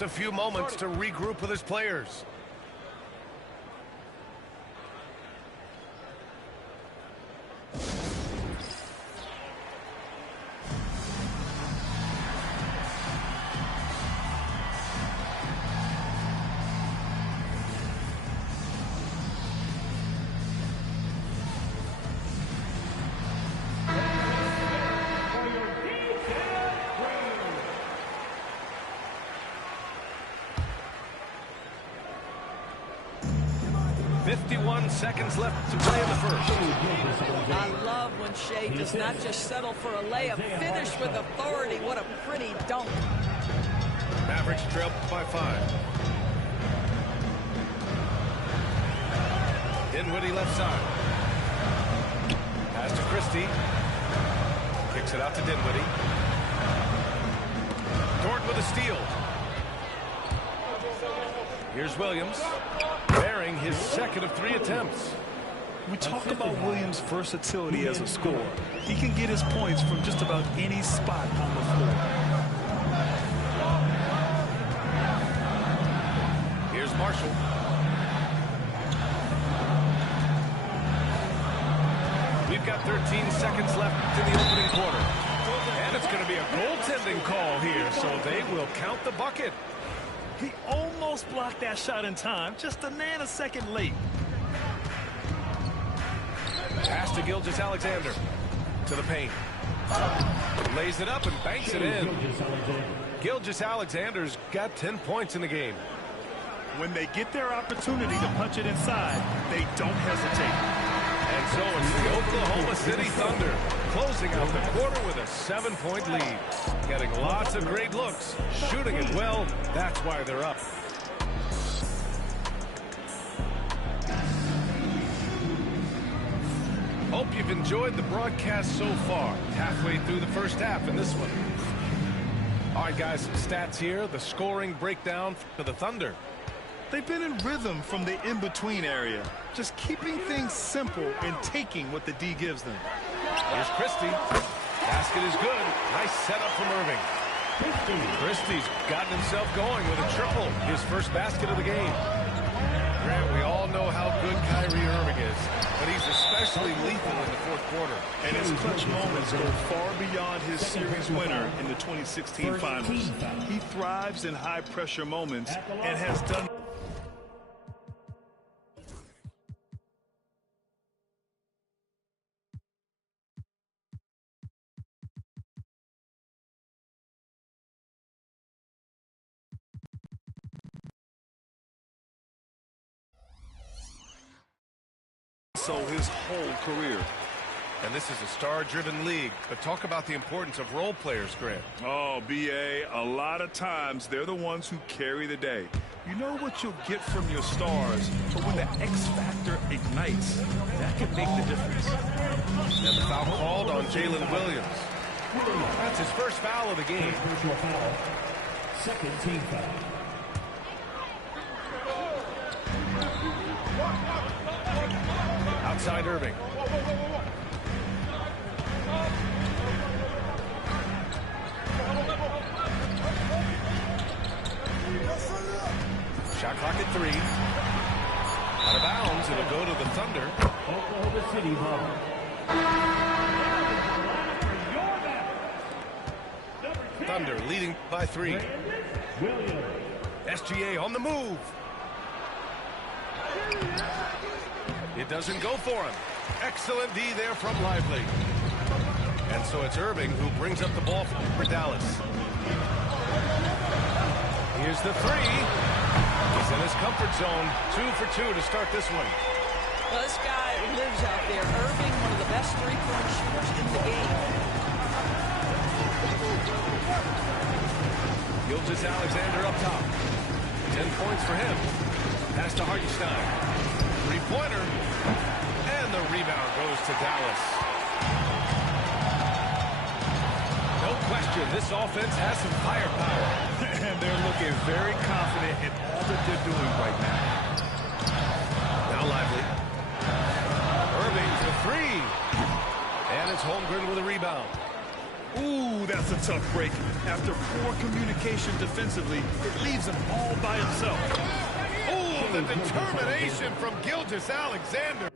gets a few moments to regroup with his players. Seconds left to play in the first. I love when Shea does not just settle for a layup, finish with authority. What a pretty dunk. Mavericks trail by 5. Dinwiddie left side. Pass to Christie. Kicks it out to Dinwiddie. Dort with a steal. Here's Williams. Bearing his second of 3 attempts. We talk about Williams' versatility as a scorer. He can get his points from just about any spot on the floor. Here's Marshall. We've got 13 seconds left in the opening quarter. And it's going to be a goaltending call here, so they will count the bucket. He almost blocked that shot in time, just a nanosecond late. Pass to Gilgeous-Alexander. To the paint. Lays it up and banks it in. Gilgeous-Alexander's got 10 points in the game. When they get their opportunity to punch it inside, they don't hesitate. And so it's the Oklahoma City Thunder closing out the quarter with a 7-point lead. Getting lots of great looks, shooting it well. That's why they're up. Hope you've enjoyed the broadcast so far. Halfway through the first half in this one. All right, guys, some stats here. The scoring breakdown for the Thunder. They've been in rhythm from the in-between area, just keeping things simple and taking what the D gives them. Here's Christie. Basket is good. Nice setup from Irving. Christie's gotten himself going with a triple. His first basket of the game. Grant, we all know how good Kyrie Irving is, but he's especially lethal in the fourth quarter. And his clutch moments go far beyond his series winner in the 2016 finals. He thrives in high-pressure moments and has done. So his whole career. And this is a star-driven league, but talk about the importance of role players, Grant. Oh, B.A., a lot of times they're the ones who carry the day. You know what you'll get from your stars, but when the X factor ignites, that can make the difference. And the foul called on Jalen Williams. That's his first foul of the game. Second team foul. Outside Irving. Shot clock at 3. Out of bounds, it'll go to the Thunder. Oklahoma City ball. Thunder leading by 3. SGA on the move. It doesn't go for him. Excellent D there from Lively. And so it's Irving who brings up the ball for Dallas. Here's the 3. He's in his comfort zone. 2 for 2 to start this one. Well, this guy lives out there. Irving, one of the best three-point shooters in the game. Gilgeous-Alexander up top. 10 points for him. Pass to Hartenstein. Three-pointer. And the rebound goes to Dallas. No question, this offense has some firepower. And they're looking very confident in all that they're doing right now. Now Lively. Irving for 3. And it's Holmgren with a rebound. Ooh, that's a tough break. After poor communication defensively, it leaves him all by himself. Oh, the determination from Gilgeous-Alexander.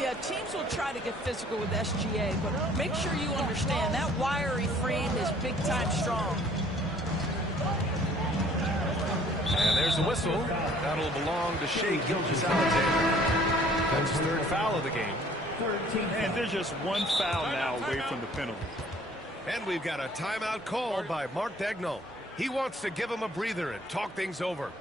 Yeah, teams will try to get physical with SGA, but make sure you understand that wiry frame is big-time strong. And there's the whistle. That'll belong to Shai Gilgeous-Alexander. That's his third foul of the game. And there's just one foul now away from the penalty. And we've got a timeout called by Mark Daigneault. He wants to give him a breather and talk things over.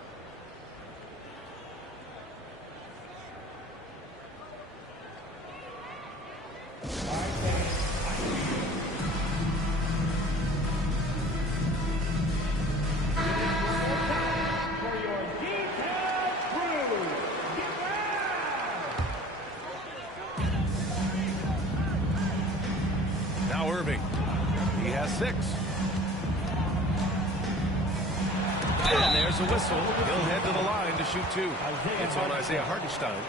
Now Irving. He has 6. And there's a whistle. He'll head to the line to shoot 2. It's on Isaiah Hartenstein.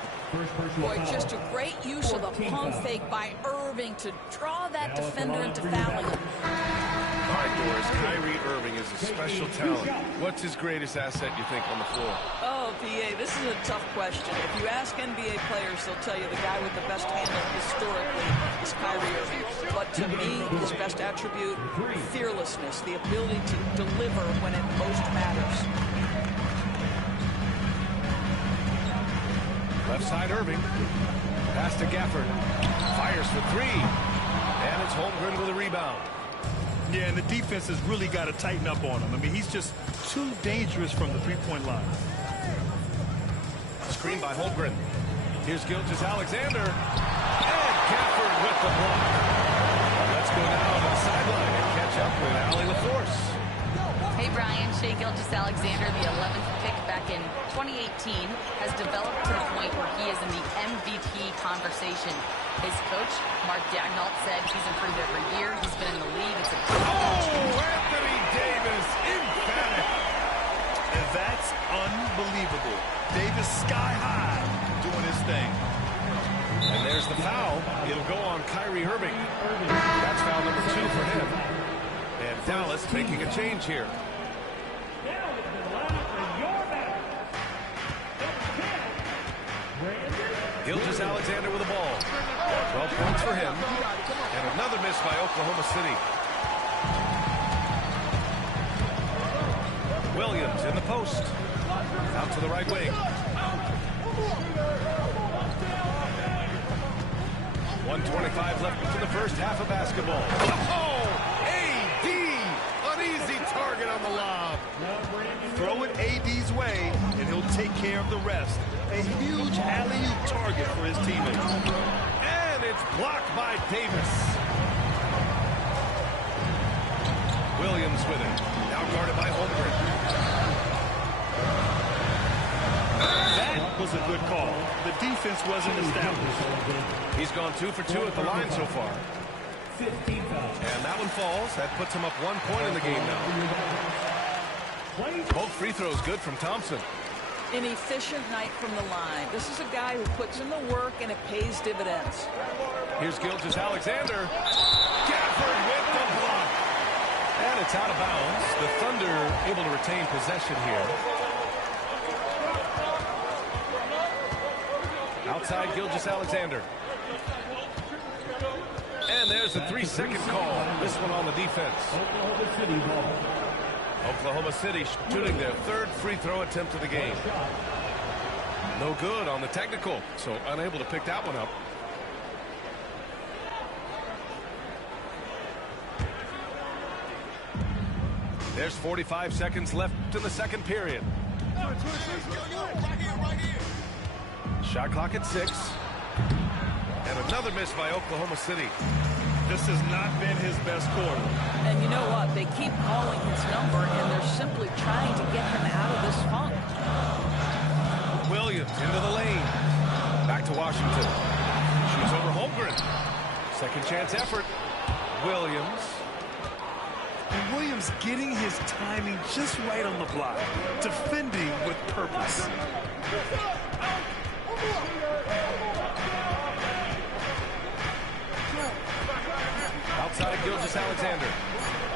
Boy, just a great use of the pump fake by Irving to draw that defender into fouling him. All right, Doris, Kyrie Irving is a special talent. What's his greatest asset, you think, on the floor? Oh, PA, this is a tough question. If you ask NBA players, they'll tell you the guy with the best handle historically is Kyrie Irving. But to me, his best attribute, fearlessness, the ability to deliver when it most matters. Left side Irving. Pass to Gafford. Fires for 3. And it's Holmgren with a rebound. Yeah, and the defense has really got to tighten up on him. I mean, he's just too dangerous from the three-point line. Screen by Holmgren. Here's Gilgeous-Alexander. And Gafford with the block. Let's go down to the sideline and catch up with Allie LaForce. Hey, Brian. Shai Gilgeous-Alexander, the 11th pick back in 2018, has developed to the point where he is in the MVP conversation. His coach, Mark Daigneault, said he's improved every year. He's been in the league. It's a good coach. Oh, Anthony Davis, emphatic. And that's unbelievable. Davis sky high doing his thing. And there's the foul. It'll go on Kyrie Irving. That's foul number 2 for him. And Dallas making a change here. Gilgeous-Alexander with the ball. 12 points for him. And another miss by Oklahoma City. Williams in the post. Out to the right wing. 1:25 left in the first half of basketball. Oh, AD! An easy target on the lob. Throw it AD's way, and he'll take care of the rest. A huge alley-oop target for his teammates. And it's blocked by Davis. Williams with it. Now guarded by Holmgren. That was a good call. The defense wasn't established. He's gone 2 for 2 at the line so far. And that one falls. That puts him up 1 point in the game now. Both free throws good from Thompson. An efficient night from the line. This is a guy who puts in the work and it pays dividends. Here's Gilgeous-Alexander. Gafford with the block. And it's out of bounds. The Thunder able to retain possession here. Outside Gilgeous-Alexander. And there's a 3-second call. This one on the defense. Oklahoma City shooting their 3rd free throw attempt of the game. No good on the technical, so unable to pick that one up. There's 45 seconds left in the second period. Shot clock at 6. And another miss by Oklahoma City. This has not been his best quarter. And you know what? They keep calling his number, and they're simply trying to get him out of this funk. Williams into the lane. Back to Washington. Shoots over Holmgren. Second chance effort. Williams. And Williams getting his timing just right on the block. Defending with purpose. Outside Gilgeous-Alexander.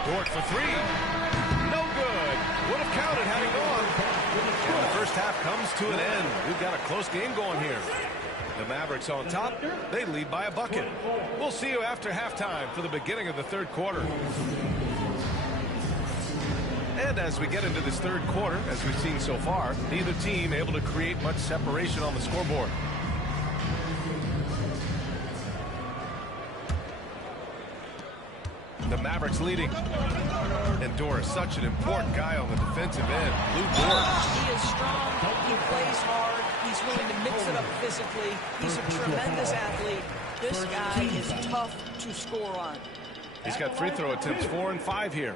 Dort for three. No good. Would have counted had he gone. And the first half comes to an end. We've got a close game going here. The Mavericks on top. They lead by a bucket. We'll see you after halftime for the beginning of the third quarter. And as we get into this third quarter, as we've seen so far, neither team able to create much separation on the scoreboard. The Mavericks leading. And Dort is such an important guy on the defensive end. Lou Dort. He is strong. He plays hard. He's willing to mix it up physically. He's a tremendous athlete. This guy is tough to score on. He's got free throw attempts 4 and 5 here.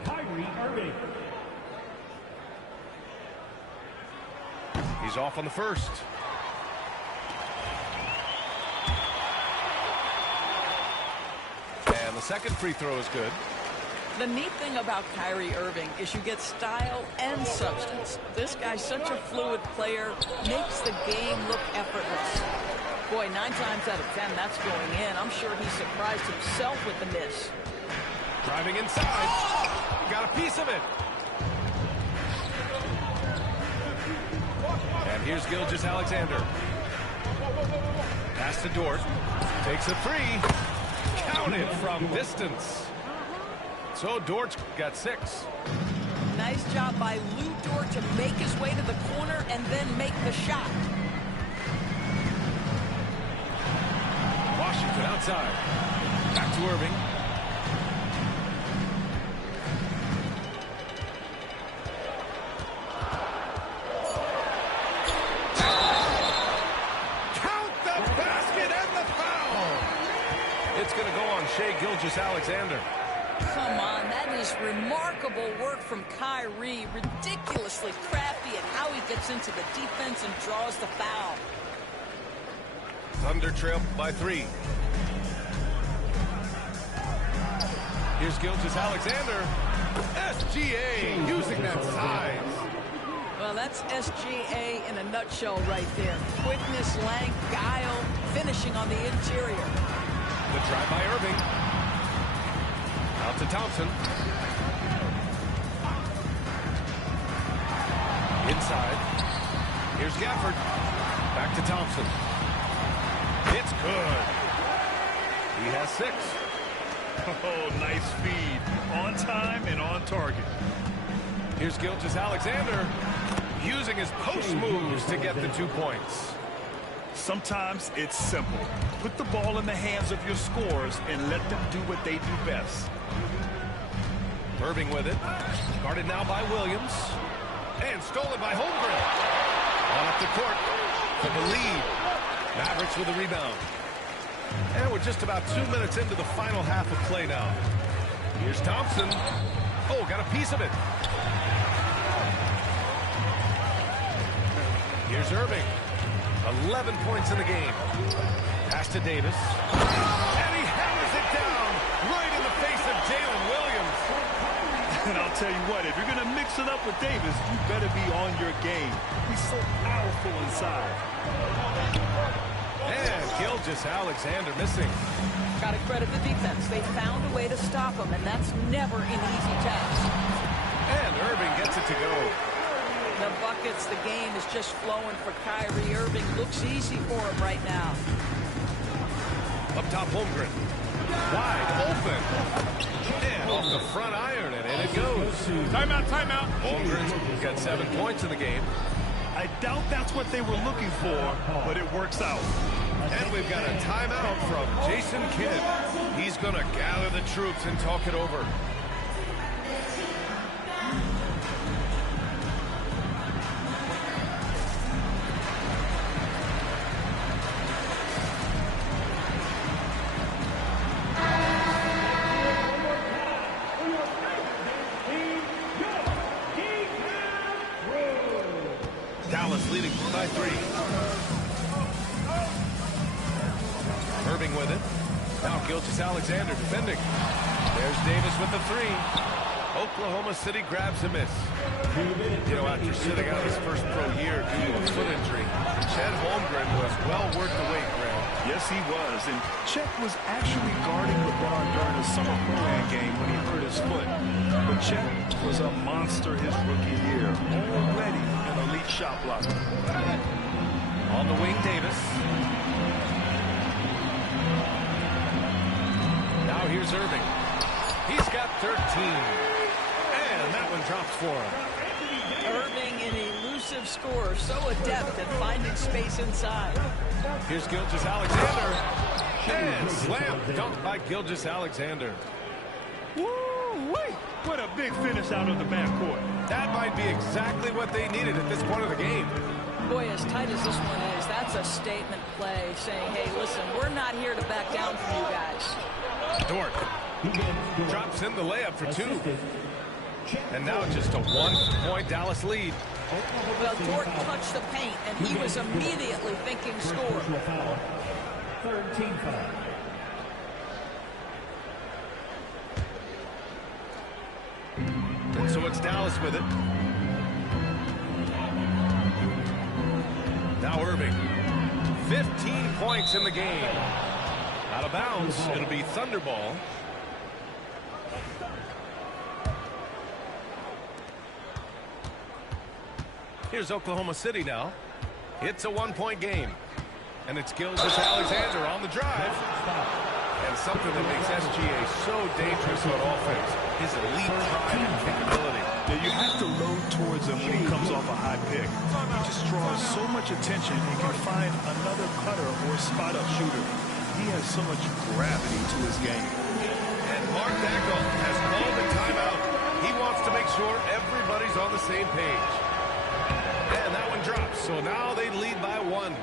He's off on the first. And the second free throw is good. The neat thing about Kyrie Irving is you get style and substance. This guy's such a fluid player, makes the game look effortless. Boy, 9 times out of 10, that's going in. I'm sure he surprised himself with the miss. Driving inside. Got a piece of it. And here's Gilgeous-Alexander. Pass to Dort. Takes a three. Counted from distance. So Dort's got 6. Nice job by Lou Dort to make his way to the corner and then make the shot. Washington outside. Back to Irving. Count the basket and the foul. It's going to go on Shai Gilgeous-Alexander. Come on, that is remarkable work from Kyrie. Ridiculously crafty at how he gets into the defense and draws the foul. Thunder trail by 3. Here's Gilgeous-Alexander. SGA using that size. Well, that's SGA in a nutshell right there. Quickness, length, guile, finishing on the interior. The drive by Irving. Out to Thompson. Inside. Here's Gafford. Back to Thompson. It's good. He has 6. Oh, nice feed. On time and on target. Here's Gilgeous-Alexander using his post moves to get the 2 points. Sometimes it's simple. Put the ball in the hands of your scorers and let them do what they do best. Irving with it. Guarded now by Williams. And stolen by Holmgren. On up the court for the lead. Mavericks with a rebound. And we're just about 2 minutes into the final half of play now. Here's Thompson. Oh, got a piece of it. Here's Irving. 11 points in the game. Pass to Davis. And he hammers it down right in the face of Jalen Williams. And I'll tell you what, if you're going to mix it up with Davis, you better be on your game. He's so powerful inside. And Gilgeous-Alexander missing. Got to credit the defense. They found a way to stop him, and that's never an easy task. And Irving gets it to go. The buckets, the game is just flowing for Kyrie Irving. Looks easy for him right now. Up top, Holmgren. Wide open. And off the front iron, and in it goes. Timeout, timeout. Holmgren's got 7 points in the game. I doubt that's what they were looking for, but it works out. And we've got a timeout from Jason Kidd. He's going to gather the troops and talk it over. Dallas leading by 3. Irving with it. Now Gilgeous-Alexander defending. There's Davis with the three. Oklahoma City grabs a miss. You know, after sitting out his first pro year due to a foot injury, Chet Holmgren was well worth the wait, Graham. Yes, he was. And Chet was actually guarding LeBron during a summer pro-am game when he hurt his foot. But Chet was a monster his rookie year. Already an elite shot blocker. On the wing, Davis. Now here's Irving. He's got 13. And that one drops for him. Irving, an elusive scorer, so adept at finding space inside. Here's Gilgeous-Alexander. And slam dunk by Gilgeous-Alexander. Woo-wee! What a big finish out of the backcourt. That might be exactly what they needed at this point of the game. Boy, as tight as this one is, that's a statement play saying, hey, listen, we're not here to back down from you guys. Dort drops in the layup for two. And now just a 1-point Dallas lead. Well, Dort touched the paint, and he was immediately thinking score. Third team foul. And so it's Dallas with it. Now Irving. 15 points in the game. Out of bounds. It'll be Thunderball. Here's Oklahoma City now. It's a 1-point game. And it's Gilgeous-Alexander on the drive. And something that makes SGA so dangerous on offense, his elite drive and capability. Yeah, you have to load towards him when he comes off a high pick. He just draws so much attention and can find another cutter or spot-up shooter. He has so much gravity to his game. And Mark Daigneault has called the timeout. He wants to make sure everybody's on the same page. And that one drops, so now they lead by 1.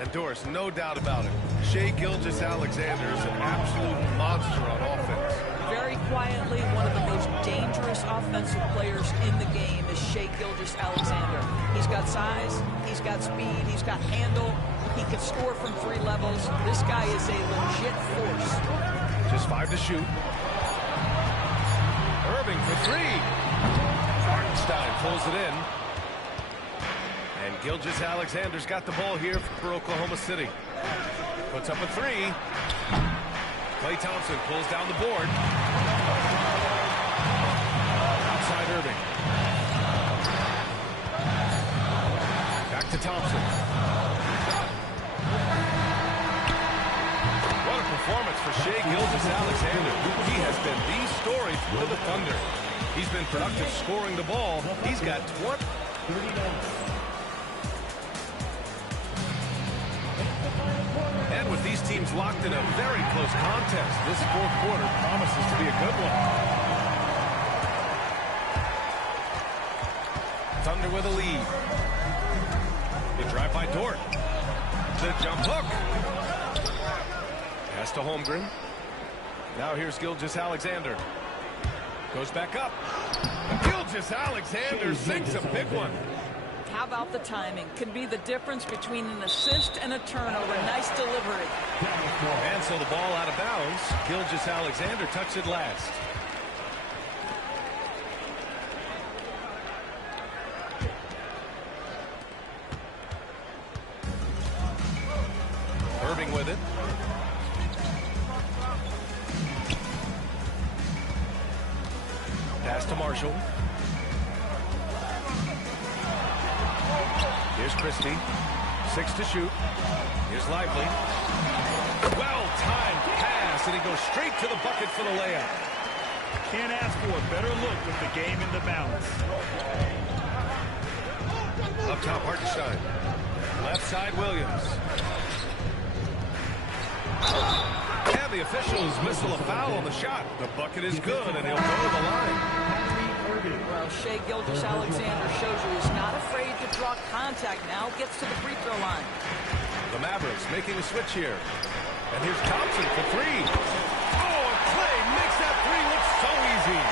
And Doris, no doubt about it, Shai Gilgeous-Alexander is an absolute monster on offense. Very quietly, one of the most dangerous offensive players in the game is Shai Gilgeous-Alexander. He's got size, he's got speed, he's got handle, he can score from 3 levels. This guy is a legit force. Just 5 to shoot. Irving for 3. Hartenstein pulls it in. And Gilgeous-Alexander's got the ball here for Oklahoma City. Puts up a 3. Klay Thompson pulls down the board. Outside Irving. Back to Thompson. What a performance for Shai Gilgeous-Alexander. He has been the story for the Thunder. He's been productive scoring the ball. He's got 20. And with these teams locked in a very close contest, this fourth quarter promises to be a good one. Thunder with a lead. The drive by Dort. The jump hook. Pass to Holmgren. Now here's Gilgeous-Alexander. Goes back up. Gilgeous-Alexander sinks a big one. How about the timing? Can be the difference between an assist and a turnover. Nice delivery. And so the ball out of bounds. Gilgeous-Alexander touched it last. Irving with it. Pass to Marshall. Here's Christie. 6 to shoot. Here's Lively. Well-timed pass, and he goes straight to the bucket for the layup. Can't ask for a better look with the game in the balance. Up top, Hartenstein. Left side, Williams. And the officials whistle a foul on the shot. The bucket is good, and he'll go to the line. Well, Shai Gilgeous-Alexander shows you he's not afraid to draw contact. Now gets to the free throw line. The Mavericks making a switch here. And here's Thompson for 3. Oh, and Klay makes that 3 look so easy.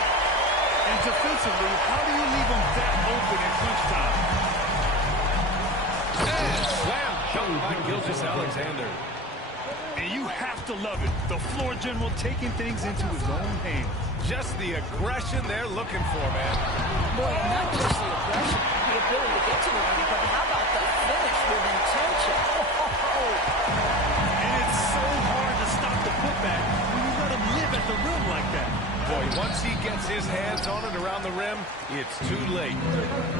And defensively, how do you leave him that open in crunch time? And slam dunk by Gilgeous-Alexander. And you have to love it. The floor general taking things into his own hands. Just the aggression they're looking for, man. Boy, not just the aggression, the ability to get to the rim, but how about the finish with intention? And it's so hard to stop the putback when you let him live at the rim like that. Boy, once he gets his hands on it around the rim, it's too late.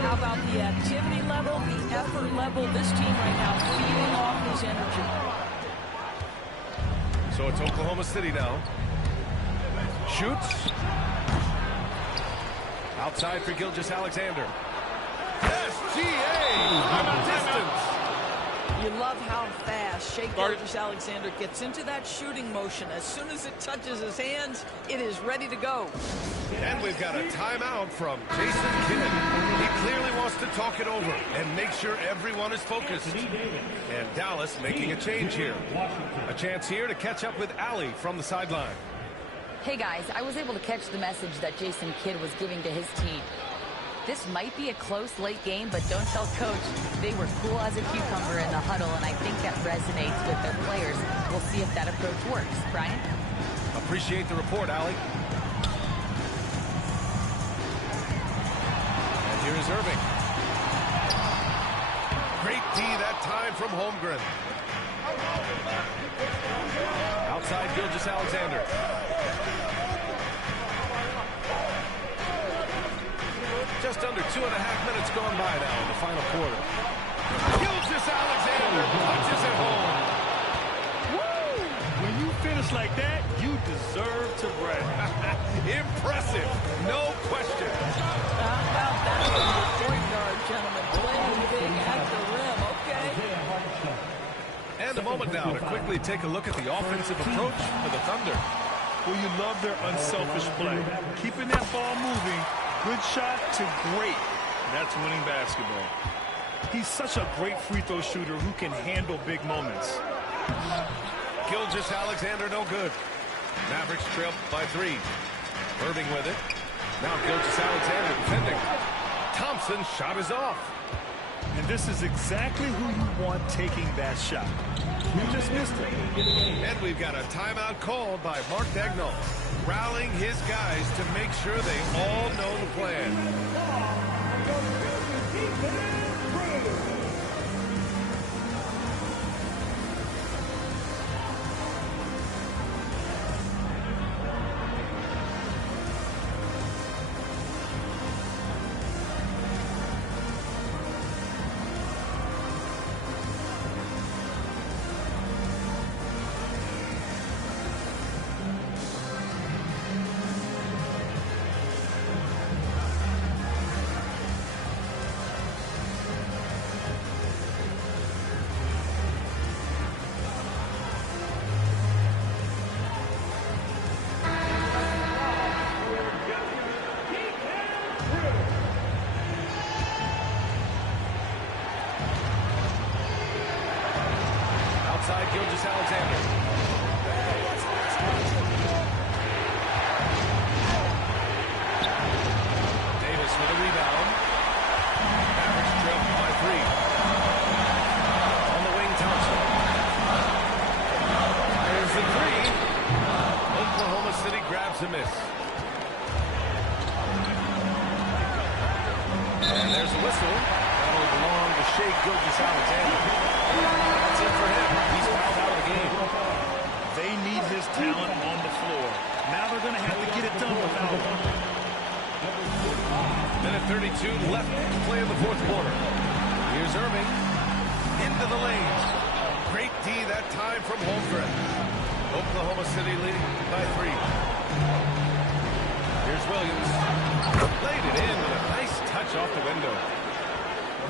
How about the activity level, the effort level? This team right now feeding off his energy. So it's Oklahoma City now. Shoots. Outside for Gilgeous-Alexander. SGA from a distance. You love how fast Shai Gilgeous-Alexander gets into that shooting motion. As soon as it touches his hands, it is ready to go. And we've got a timeout from Jason Kidd. He clearly wants to talk it over and make sure everyone is focused. And Dallas making a change here. A chance here to catch up with Allie from the sideline. Hey guys, I was able to catch the message that Jason Kidd was giving to his team. This might be a close late game, but don't tell coach. They were cool as a cucumber in the huddle, and I think that resonates with their players. We'll see if that approach works. Brian? Appreciate the report, Allie. And here is Irving. Great D that time from Holmgren. Outside Gilgeous-Alexander. Just under 2.5 minutes gone by now in the final quarter. Gilgeous-Alexander punches it home. Woo! When you finish like that, you deserve to brag. Impressive, no question. How about that from the point guard, gentlemen? Playing big at the rim, okay? And a moment now to quickly take a look at the offensive approach for the Thunder. Well, you love their unselfish play. Keeping that ball moving. Good shot to great. That's winning basketball. He's such a great free throw shooter who can handle big moments. Gilgeous-Alexander no good. Mavericks trail by 3. Irving with it. Now Gilgeous-Alexander defending. Thompson's shot is off. And this is exactly who you want taking that shot. You just missed it. And we've got a timeout called by Mark Daigneault, rallying his guys to make sure they all know the plan. Gilgeous-Alexander. Davis with a rebound. Mavericks trail by 3. On the wing, Thompson. Fires the 3. Oklahoma City grabs a miss. And there's a whistle. That'll belong to Shai Gilgeous-Alexander. That's it for him. He's fouled out of the game. They need his talent on the floor. Now they're going to have to get it done without him. Minute 32 left to play in the fourth quarter. Here's Irving. Into the lane. Great D that time from Holmgren. Oklahoma City leading by 3. Here's Williams. Laid it in with a nice touch off the window.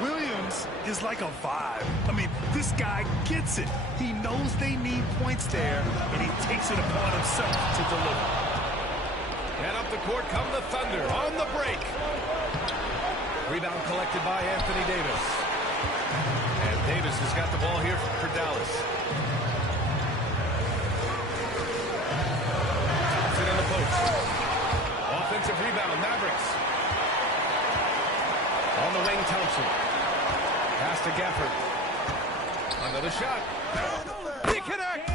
Williams is like a vibe. I mean, this guy gets it. He knows they need points there, and he takes it upon himself to deliver. And up the court come the Thunder on the break. Rebound collected by Anthony Davis. And Davis has got the ball here for Dallas. Thompson in the post. Offensive rebound, Mavericks. On the wing, Thompson. Pass to Gafford. Another shot. He connects.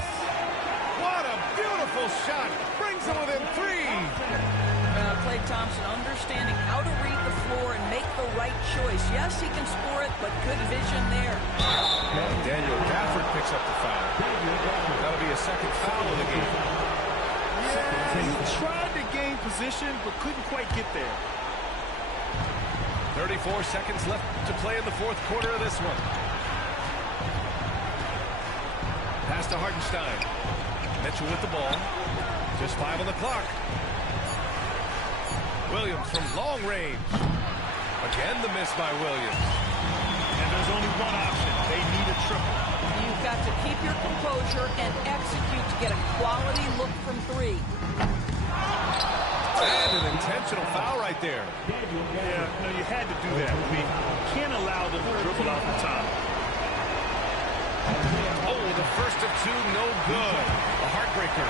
Beautiful shot. Brings him within 3. Klay Thompson understanding how to read the floor and make the right choice. Yes, he can score it, but good vision there. Daniel Gafford picks up the foul. That'll be a second foul of the game. Yeah, he tried to gain position, but couldn't quite get there. 34 seconds left to play in the fourth quarter of this one. Pass to Hartenstein. Mitchell with the ball. Just 5 on the clock. Williams from long range. Again, the miss by Williams. And there's only one option. They need a triple. You've got to keep your composure and execute to get a quality look from 3. And an intentional foul right there. Yeah, no, you had to do that. I mean, you can't allow them to dribble out the top. Oh, the first of 2, no good. A heartbreaker.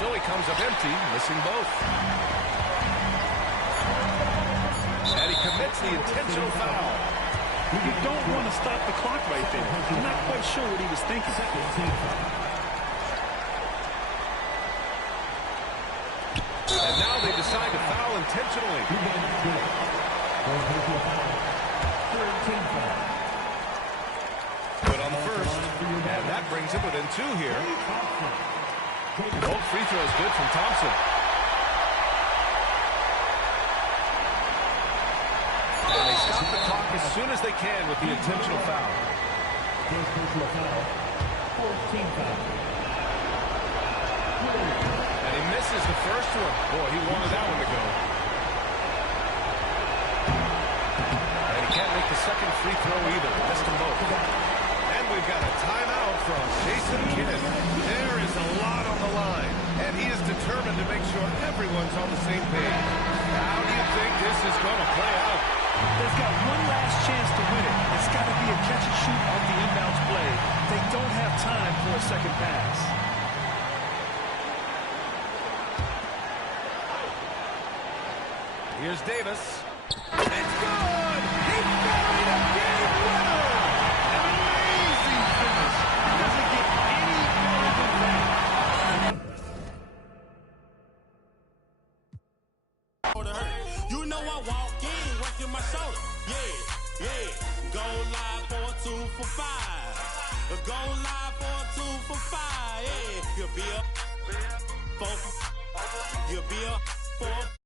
So he comes up empty, missing both. And he commits the intentional foul. You don't want to stop the clock right there. I'm not quite sure what he was thinking. And now they decide to foul intentionally. Good on the first. And that brings him within 2 here. Both free throws good from Thompson. And they stop the clock as soon as they can with the intentional foul. And he misses the first one. Boy, he wanted that one to go. And he can't make the second free throw either. Missed them both. And we've got a timeout from Jason Kidd. There is a lot on the line, and he is determined to make sure everyone's on the same page. How do you think this is going to play out? They've got one last chance to win it. It's got to be a catch and shoot off the inbounds play. They don't have time for a second pass. Here's Davis. It's good! He buried a game winner! An amazing finish. Doesn't get any better than that. You know I walk in, working my shoulder. Yeah. Go live for a 2 for 5. Go live for a 2 for 5. Yeah. You'll be up 4. You'll be up 4.